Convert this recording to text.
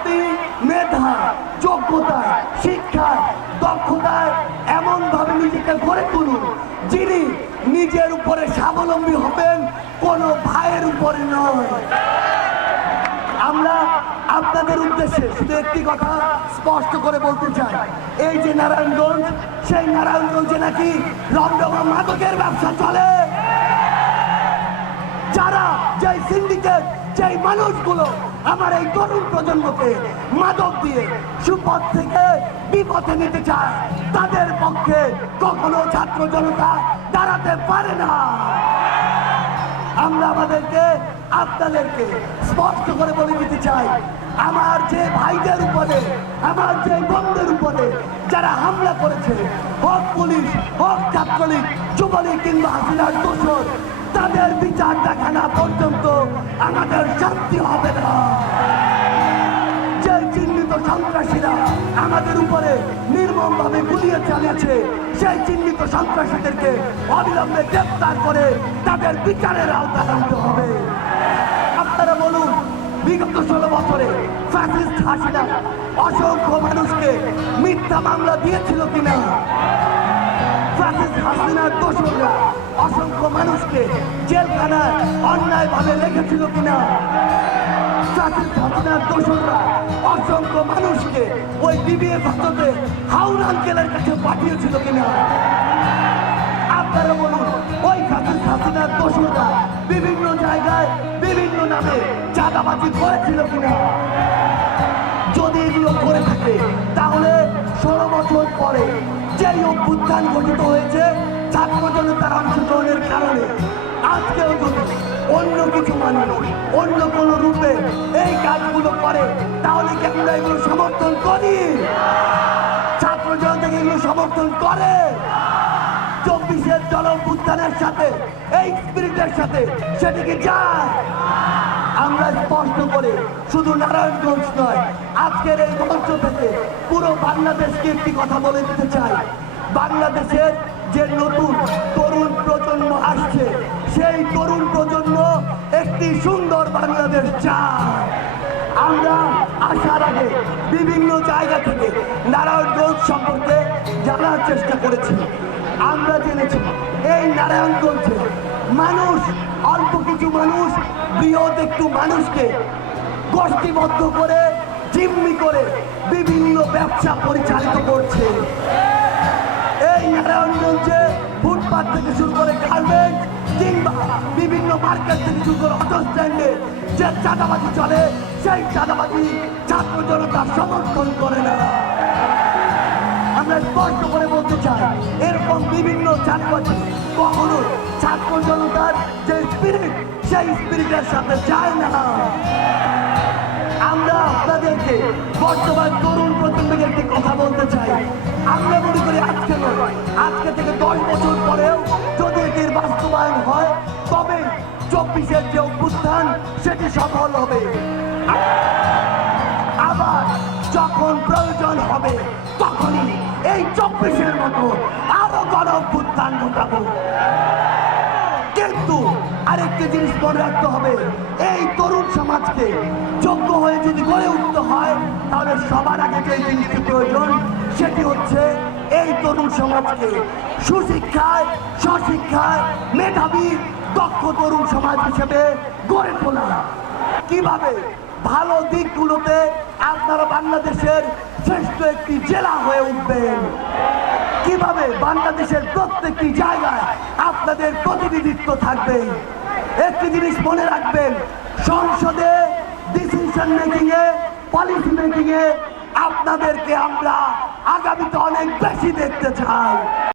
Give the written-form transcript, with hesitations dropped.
আপনি মেধা, যোগ্যতায়, শিক্ষায়, দক্ষতায় এমনভাবে নিজেকে গড়ে তুলুন যিনি নিজের উপরে স্বাবলম্বী হবেন, কোনো ভাইয়ের উপরে নয়। আমরা আপনাদের উদ্দেশ্যে শুধু একটি কথা স্পষ্ট করে বলতে চাই, এই যে নারায়ণগঞ্জ, সেই নারায়ণগঞ্জে নাকি রমরমা মাদকের ব্যবসা চলে। যারা যেই সিন্ডিকেট, যেই মানুষগুলো আমার এই তরুণ প্রজন্মকে মাদক দিয়ে সুপথ থেকে বিপথে নিতে চায়, তাদের পক্ষে কখনো ছাত্র জনতা দাঁড়াতে পারে না। আমরা আপনাদেরকে স্পষ্ট করে বলে দিতে চাই, আমার যে ভাইদের উপরে, আমার যে বোনদের উপরে যারা হামলা করেছে, হোক পুলিশ, হোক ছাত্রলীগ, যুবলীগ কিংবা হাসিনার দোষর, তাদের বিচার দেখা না পর্যন্ত আমাদের শান্তি হবে না। যে চিহ্নিত সন্ত্রাসীরা আমাদের উপরে নির্মমভাবে গুলিয়ে চালিয়েছে, সেই চিহ্নিত সন্ত্রাসীদেরকে অবিলম্বে গ্রেফতার করে তাদের বিচারের আওতায় আনতে হবে। আপনারা বলুন, বিগত 16 বছরে ফ্যাসিস্ট হাসিনা অসংখ্য মানুষকে মিথ্যা মামলা দিয়েছিল কিনা? ফ্যাসিস্ট হাসিনার দোষররা অসংখ্য মানুষকে জেলখানায় অন্যায়ভাবে রেখেছিল কিনা? ফ্যাসিস্ট হাসিনার দোষররা অসংখ্য মানুষকে ওই ডিবিএফ হাজতে হাউন আঙ্কেলের কাছে পাঠিয়েছিল কিনা? আপনারা বলুন, ওই ফ্যাসিস্ট হাসিনার দোষররা বিভিন্ন জায়গায় বিভিন্ন নামে চাঁদাবাজি করেছিল কিনা? যদি এগুলো করে থাকে, তাহলে 16 বছর পরে যেই অভ্যুত্থান ঘটিত হয়েছে ছাত্র জনতার অংশগ্রহণের কারণে, আজকেও যদি অন্য কিছু মানুষ অন্য কোনো রূপে এই কাজগুলো করে, তাহলে কি আমরা এগুলো সমর্থন করি? ছাত্র জনতাকে এগুলো সমর্থন করে? 24-এর গণ অভ্যুত্থানের সাথে, এই স্পিরিটের সাথে সেটিকে যায়? আমরা স্পষ্ট করে শুধু নারায়ণগঞ্জ নয়, আজকের এই মঞ্চ থেকে পুরো বাংলাদেশকে একটি কথা বলে দিতে চাই, বাংলাদেশের যে নতুন তরুণ প্রজন্ম আসছে, সেই তরুণ প্রজন্ম একটি সুন্দর বাংলাদেশ চায়। আমরা আসার আগে বিভিন্ন জায়গা থেকে নারায়ণগঞ্জ সম্পর্কে জানার চেষ্টা করেছি। আমরা জেনেছি এই নারায়ণগঞ্জে মানুষ, অল্প কিছু মানুষ বৃহৎ একটু মানুষকে গোষ্ঠীবদ্ধ করে, জিম্মি করে বিভিন্ন ব্যবসা পরিচালিত করছে। এই নারায়ণগঞ্জে ফুটপাত থেকে শুরু করে গার্মেন্টস কিংবা বিভিন্ন মার্কেট থেকে শুরু করে অটো স্ট্যান্ডে যে চাঁদাবাজি চলে, সেই চাঁদাবাজি ছাত্র জনতা সমর্থন করে না। আমরা স্পষ্ট করে বলতে চাই, এরকম বিভিন্ন চাঁদাবাজি কখনো ছাত্র জনতার যে স্পিরিট, সেই স্পিরিটের সাথে যায় না। আমরা আপনাদেরকে বর্তমান তরুণ প্রজন্মকে একটি কথা বলতে চাই, আমরা মনে করি আজকে নয়, আজকে থেকে 10 বছর পরেও যদি এটির বাস্তবায়ন হয়, তবে 24-এর যে অভ্যুত্থান সেটি সফল হবে। আবার যখন প্রয়োজন হবে, তখনই এই 24-এর মতো আরো গণ অভ্যুত্থান ঘটাবো। কিন্তু আরেকটি জিনিস মনে রাখতে হবে, এই তরুণ সমাজকে যোগ্য হয়ে যদি গড়ে উঠতে হয়, তাহলে সবার আগে যে জিনিসটি প্রয়োজন, সেটি হচ্ছে এই তরুণ সমাজকে সুশিক্ষায়, স্বশিক্ষায়, মেধাবী, দক্ষ তরুণ সমাজ হিসেবে গড়ে তোলা। কিভাবে ভালো দিকগুলোতে আপনারা বাংলাদেশের শ্রেষ্ঠ একটি জেলা হয়ে উঠবেন, কিভাবে বাংলাদেশের প্রত্যেকটি জায়গায় আপনাদের প্রতিনিধিত্ব থাকবে। একটি জিনিস মনে রাখবেন, সংসদে ডিসিশন মেকিং এ, পলিসি মেকিং এ আপনাদেরকে আমরা আগামীতে অনেক বেশি দেখতে চাই।